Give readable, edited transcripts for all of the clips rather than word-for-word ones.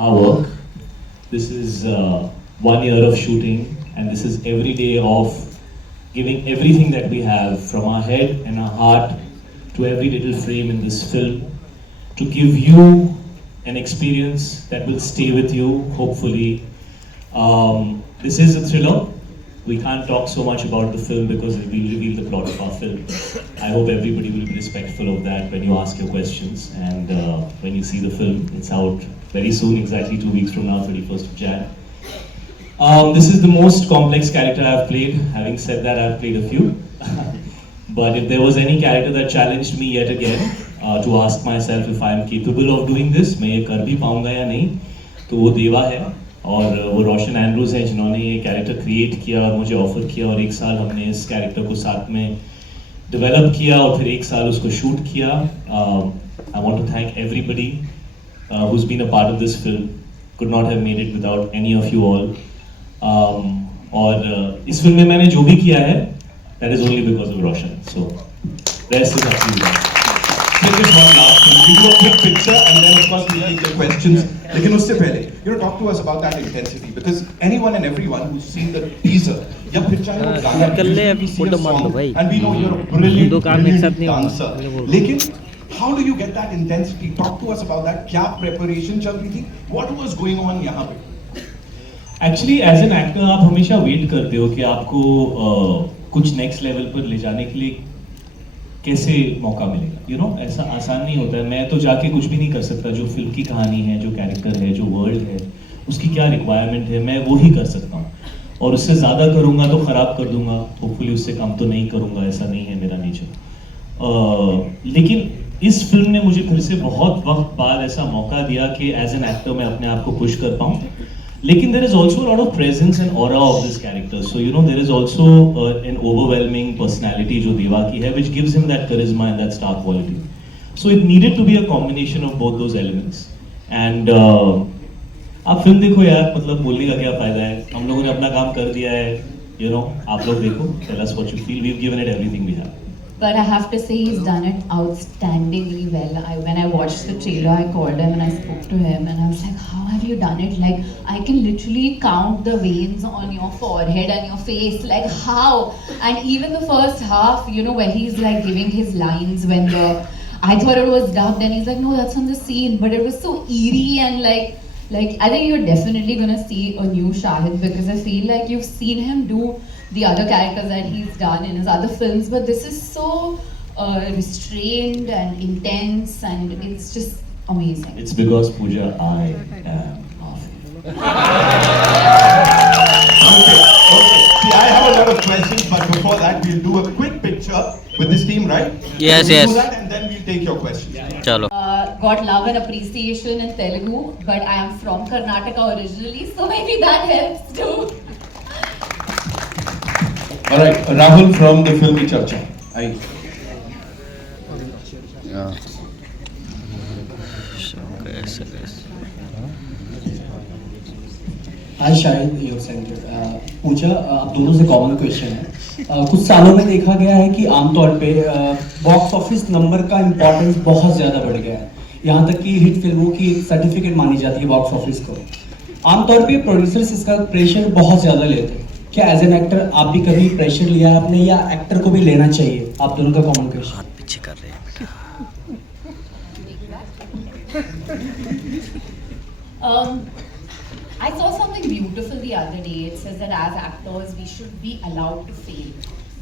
our work. This is 1 year of shooting, and this is every day of giving everything that we have from our head and our heart to every little frame in this film to give you an experience that will stay with you, hopefully. This is a thriller. We can't talk so much about the film because it will reveal the plot of our film. I hope everybody will be respectful of that when you ask your questions and when you see the film. It's out very soon, exactly 2 weeks from now, 31st of Jan. This is the most complex character I've played. Having said that, I've played a few. But if there was any character that challenged me yet again to ask myself if I am capable of doing this, मैं ये कर भी पाऊंगा या नहीं, तो वो देवा है और वो रोशन एंड्रूज हैं जिन्होंने ये कैरेक्टर क्रिएट किया और मुझे ऑफर किया और 1 साल हमने इस कैरेक्टर को साथ में डेवलप किया और फिर 1 साल उसको शूट किया. I want to thank everybody who's been a part of this film. Could not have made it without any of you all. और इस फिल्म में मैंने जो भी किया है that is only because of Roshan. So rest is up to you. Just one last thing. We do a quick picture and then of course we take your questions. लेकिन उससे पहले, talk to us about that intensity because anyone and everyone who's seen the teaser या फिर चाहे वो गाना see a song and we know you're a brilliant dancer. लेकिन how do you get that intensity? Talk to us about that. क्या preparation चल रही थी? What was going on यहाँ पे? Actually, as an actor, आप हमेशा वेट करते हो कि आपको कुछ नेक्स्ट लेवल पर ले जाने के लिए कैसे मौका मिलेगा. ऐसा आसान नहीं होता है. मैं तो जाके कुछ भी नहीं कर सकता. जो फिल्म की कहानी है, जो कैरेक्टर है, जो वर्ल्ड है, उसकी क्या रिक्वायरमेंट है, मैं वो ही कर सकता हूँ. और उससे ज़्यादा करूँगा तो ख़राब कर दूंगा. होपफुली उससे कम तो नहीं करूँगा. ऐसा नहीं है मेरा नेचर. लेकिन इस फिल्म ने मुझे फिर से बहुत वक्त बाद ऐसा मौका दिया कि एज एन एक्टर मैं अपने आप को पुश कर पाऊँ. लेकिन there is also a lot of presence and aura of this character. So there is also an overwhelming personality जो देवा की है, which gives him that charisma and that star quality. So it needed to be a combination of both those elements. And आप film देखो यार, मतलब बोलने का क्या फायदा है. हम लोगों ने अपना काम कर दिया है. आप लोग देखो. Tell us what you feel. We've given it everything we have. But I have to say he's done it outstandingly well. When I watched the trailer, I called him and I spoke to him and I was like, how have you done it? Like, I can literally count the veins on your forehead and your face. Like, how? And even the first half, where he's like giving his lines I thought it was dubbed and he's like, no, that's on the scene. But it was so eerie and like I think you're definitely gonna see a new Shahid because I feel like you've seen him do the other characters that he's done in his other films, but this is so restrained and intense and it's just amazing. It's because Pooja, I am Hafiz. Okay. See, I have a lot of questions, but before that, we'll do a quick picture with this team, right? Yes, we'll yes. do that and then we'll take your questions. Chalo. Got love and appreciation in Telugu, but I am from Karnataka originally, so maybe that helps too. All right, Rahul from the Filmi Charcha. Yeah. Hi Shahid, your center. पूजा, आप दोनों से common question है. कुछ सालों में देखा गया है कि आमतौर पे बॉक्स ऑफिस नंबर का इम्पोर्टेंस बहुत ज़्यादा बढ़ गया है. यहाँ तक कि हिट फिल्मों की एक सर्टिफिकेट मानी जाती है बॉक्स ऑफिस को. आमतौर पे प्रोड्यूसर्स इसका प्रेशर बहुत ज़्यादा लेते हैं. क्या एज एन एक्टर आप भी कभी प्रेशर लिया है आपने या एक्टर को भी लेना चाहिए? आप दोनों का कॉमन क्वेश्चन. हाथ पीछे कर रहे हैं I saw something beautiful the other day. It says that as actors we should be allowed to fail.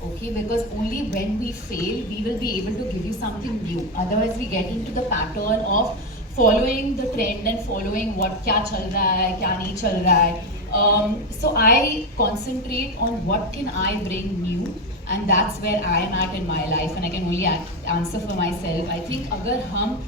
Okay, because only when we fail we will be able to give you something new. Otherwise we get into the pattern of following the trend and following what क्या चल रहा है, क्या नहीं चल रहा है. So I concentrate on what can I bring new, and that's where I am at in my life, and I can only answer for myself. I think अगर हम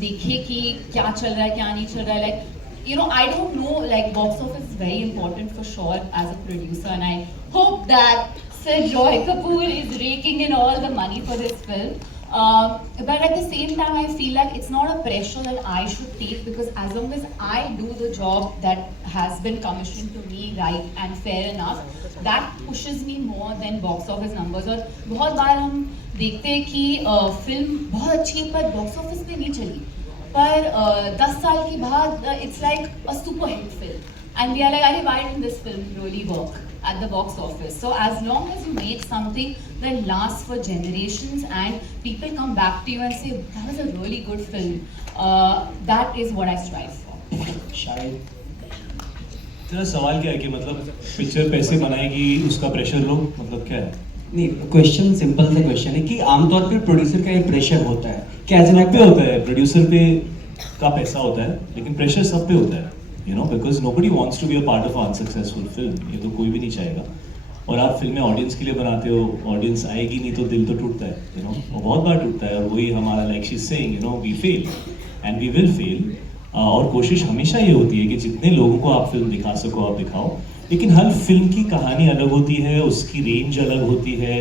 देखें कि क्या चल रहा है, क्या नहीं चल रहा है, like I don't know, like box office is very important for sure as a producer, and I hope that Sir Joy Kapoor is raking in all the money for this film. But at the same time, I feel like it's not a pressure that I should take, because as long as I do the job that has been commissioned to me right and fair enough, that pushes me more than box office numbers. और बहुत बार हम देखते हैं कि film बहुत अच्छी है पर बॉक्स ऑफिस पे नहीं चली, पर 10 साल के बाद it's like a super hit film and we are like, why didn't this film really work at the box office? So as long as you make something that lasts for generations and people come back to you and say that was a really good film, that is what I strive for. शायद तेरा सवाल क्या है कि मतलब picture पैसे बनाएगी उसका प्रेशर लो, मतलब क्या है? नहीं, क्वेश्चन सिंपल सा क्वेश्चन है कि आमतौर पे प्रोड्यूसर का एक प्रेशर होता है कि एज सब पे होता है, प्रोड्यूसर पे का पैसा होता है, लेकिन प्रेशर सब पे होता है, you know, because nobody wants to be a part of unsuccessful film. ये तो कोई भी नहीं चाहेगा. और आप फिल्में ऑडियंस के लिए बनाते हो, ऑडियंस आएगी नहीं तो दिल तो टूटता है, यू नो, और बहुत बार टूटता है. और वही हमारा like she is saying, you know, we fail and we will fail. और कोशिश हमेशा ये होती है कि जितने लोगों को आप फिल्म दिखा सको आप दिखाओ, लेकिन हर फिल्म की कहानी अलग होती है, उसकी रेंज अलग होती है.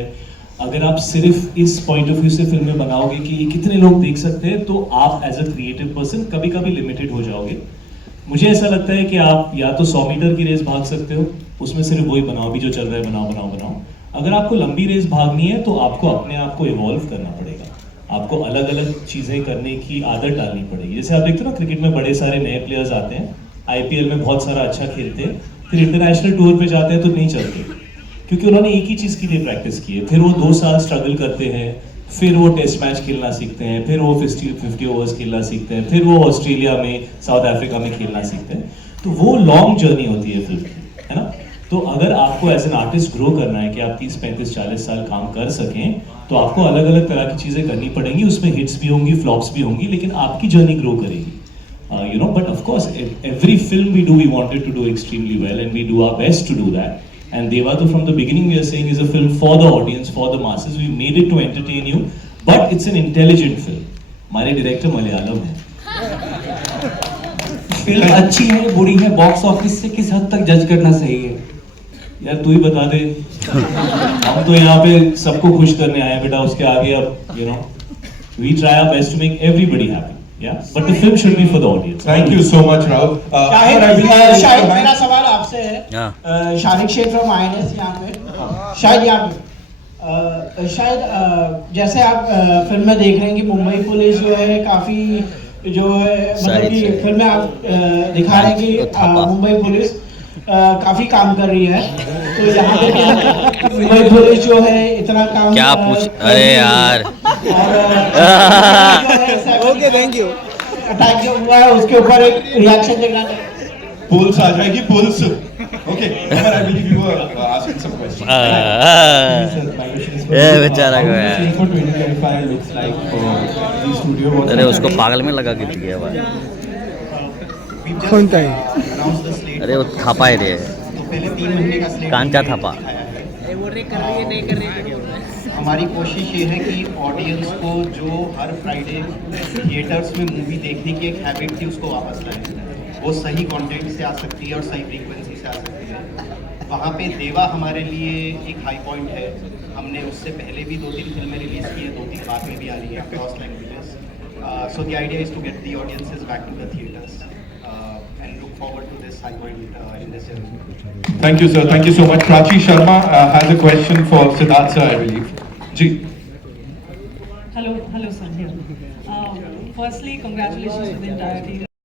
अगर आप सिर्फ इस पॉइंट ऑफ व्यू से फिल्में बनाओगे कि ये कितने लोग देख सकते हैं, तो आप एज अ क्रिएटिव पर्सन कभी कभी लिमिटेड हो जाओगे. मुझे ऐसा लगता है कि आप या तो 100 मीटर की रेस भाग सकते हो, उसमें सिर्फ वही बनाओ भी जो चल रहा है, बनाओ बनाओ बनाओ. अगर आपको लंबी रेस भागनी है तो आपको अपने आप को इवॉल्व करना पड़ेगा, आपको अलग अलग चीज़ें करने की आदत डालनी पड़ेगी. जैसे आप देखते हो ना, क्रिकेट में बड़े सारे नए प्लेयर्स आते हैं, IPL में बहुत सारा अच्छा खेलते हैं, फिर इंटरनेशनल टूर पे जाते हैं तो नहीं चलते, क्योंकि उन्होंने एक ही चीज़ के लिए प्रैक्टिस की है. फिर वो 2 साल स्ट्रगल करते हैं, फिर वो टेस्ट मैच खेलना सीखते हैं, फिर वो 50 ओवर्स खेलना सीखते हैं, फिर वो ऑस्ट्रेलिया में, साउथ अफ्रीका में खेलना सीखते हैं. तो वो लॉन्ग जर्नी होती है फिल्म की, है ना. तो अगर आपको एज एन आर्टिस्ट ग्रो करना है कि आप 30, 35, 40 साल काम कर सकें, तो आपको अलग अलग तरह की चीज़ें करनी पड़ेंगी. उसमें हिट्स भी होंगी, फ्लॉप्स भी होंगी, लेकिन आपकी जर्नी ग्रो करेगी. You know, but of course, every film we do, we wanted to do extremely well, and we do our best to do that. And Devatu, from the beginning, we are saying is a film for the audience, for the masses. We made it to entertain you, but it's an intelligent film. हमारे director Malayalam है. Film अच्छी है बुरी है, box office से किस हद तक जज करना सही है? यार तू ही बता दे. हम तो यहाँ पे सबको खुश करने आए हैं बेटा, उसके आगे अब, you know, we try our best to make everybody happy. Yeah, but the film should be for the audience. Thank you so much, Rahul. Shahid मेरा सवाल आपसे है. हाँ. शारिक शेख फ्रॉम INS यहाँ पे. शायद यहाँ पे शायद जैसे आप फिल्म में देख रहे हैं कि मुंबई पुलिस जो है काफी जो है मतलब कि फिल्म में आप दिखा रहे हैं कि मुंबई पुलिस काफी काम कर रही है. तो यहाँ पे मुंबई पुलिस जो है इतना काम क्या पूछ, अरे यार. Okay, thank you. अटैक जो हुआ है उसके ऊपर एक रिएक्शन देखना चाहिए. Pulse आ जाएगी, pulse. Okay, Amar, I believe you were asking some questions. ये बेचारा को है. अरे उसको पागल में लगा के दिया भाई. अरे वो थापा है रे. कांचा थापा. हमारी कोशिश ये है कि ऑडियंस को जो हर फ्राइडे थिएटर्स में मूवी देखने की एक हैबिट थी उसको वापस लाए. वो सही कंटेंट से आ सकती है और सही फ्रीक्वेंसी से आ सकती है. वहाँ पे देवा हमारे लिए एक हाई पॉइंट है. हमने उससे पहले भी 2-3 फिल्में रिलीज़ की है, 2-3 बाद में भी आ रही है across languages. So the idea is to get the audiences back to the theatres and look forward to this high point in this film. Thank you, sir. Thank you so much. Prachi Sharma has a question for Siddharth sir, I believe. Ji. Hello, sir. Firstly, congratulations to the entire team.